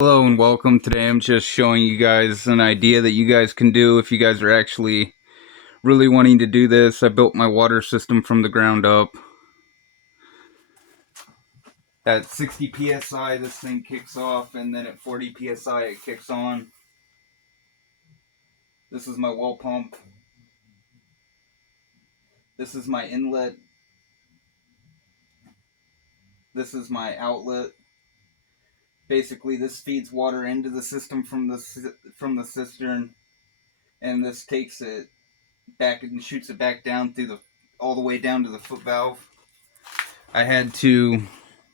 Hello and welcome. Today I'm just showing you guys an idea that you guys can do if you guys are actually really wanting to do this. I built my water system from the ground up. At 60 psi this thing kicks off, and then at 40 psi it kicks on. This is my well pump. This is my inlet. This is my outlet. Basically this feeds water into the system from the cistern, and this takes it back and shoots it back down through all the way down to the foot valve. I had to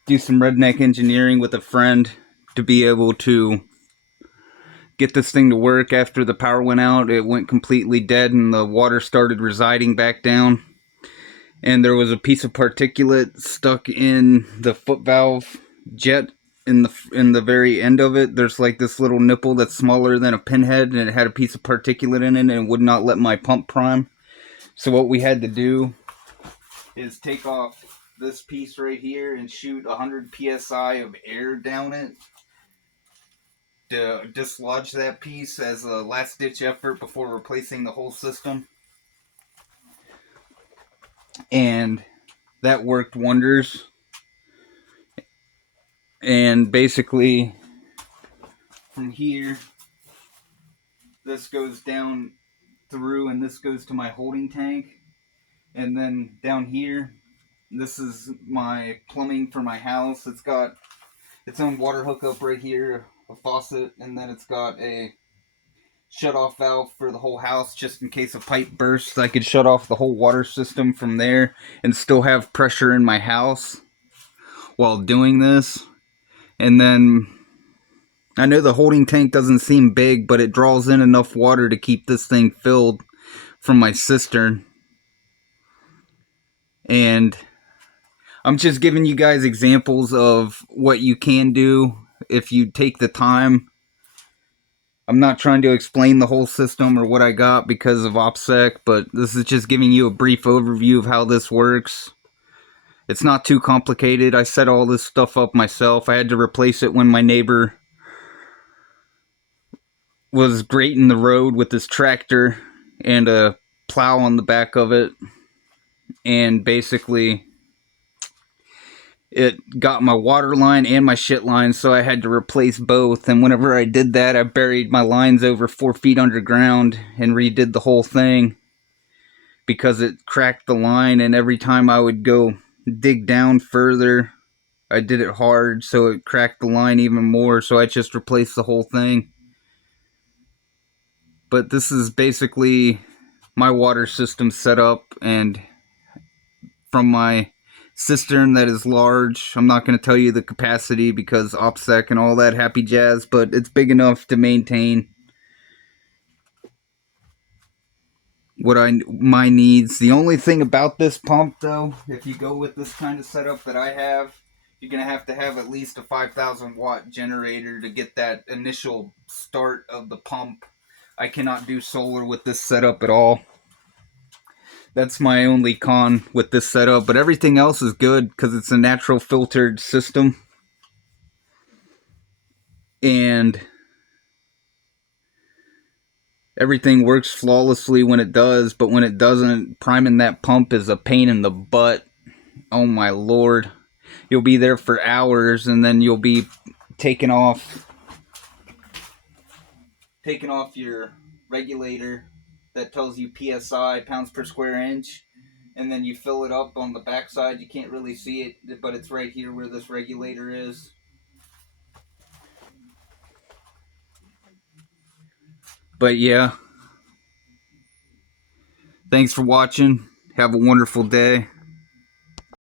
do some redneck engineering with a friend to be able to get this thing to work. After the power went out, it went completely dead and the water started residing back down. And there was a piece of particulate stuck in the foot valve jet in the very end of it. There's like this little nipple that's smaller than a pinhead, and it had a piece of particulate in it, and it would not let my pump prime. So what we had to do is take off this piece right here and shoot 100 psi of air down it to dislodge that piece as a last ditch effort before replacing the whole system. And that worked wonders. And basically from here, this goes down through and this goes to my holding tank. And then down here, this is my plumbing for my house. It's got its own water hookup right here, a faucet, and then it's got a shut-off valve for the whole house just in case a pipe bursts. I could shut off the whole water system from there and still have pressure in my house while doing this. And then I know the holding tank doesn't seem big, but it draws in enough water to keep this thing filled from my cistern. And I'm just giving you guys examples of what you can do if you take the time. I'm not trying to explain the whole system or what I got because of OPSEC, but this is just giving you a brief overview of how this works. It's not too complicated. I set all this stuff up myself. I had to replace it when my neighbor was grading the road with his tractor and a plow on the back of it. And basically, it got my water line and my shit line, so I had to replace both. And whenever I did that, I buried my lines over 4 feet underground and redid the whole thing because it cracked the line. And every time I would go dig down further, I did it hard, so it cracked the line even more. So I just replaced the whole thing. But this is basically my water system set up, and from my cistern that is large. I'm not going to tell you the capacity because OPSEC and all that happy jazz, but it's big enough to maintain my needs. The only thing about this pump, though, if you go with this kind of setup that I have, you're going to have at least a 5,000 watt generator to get that initial start of the pump. I cannot do solar with this setup at all. That's my only con with this setup, but everything else is good because it's a natural filtered system. And everything works flawlessly when it does, but when it doesn't, priming that pump is a pain in the butt. Oh my lord. You'll be there for hours and then you'll be taking off your regulator that tells you PSI, pounds per square inch, and then you fill it up on the backside. You can't really see it, but it's right here where this regulator is. But yeah, thanks for watching. Have a wonderful day.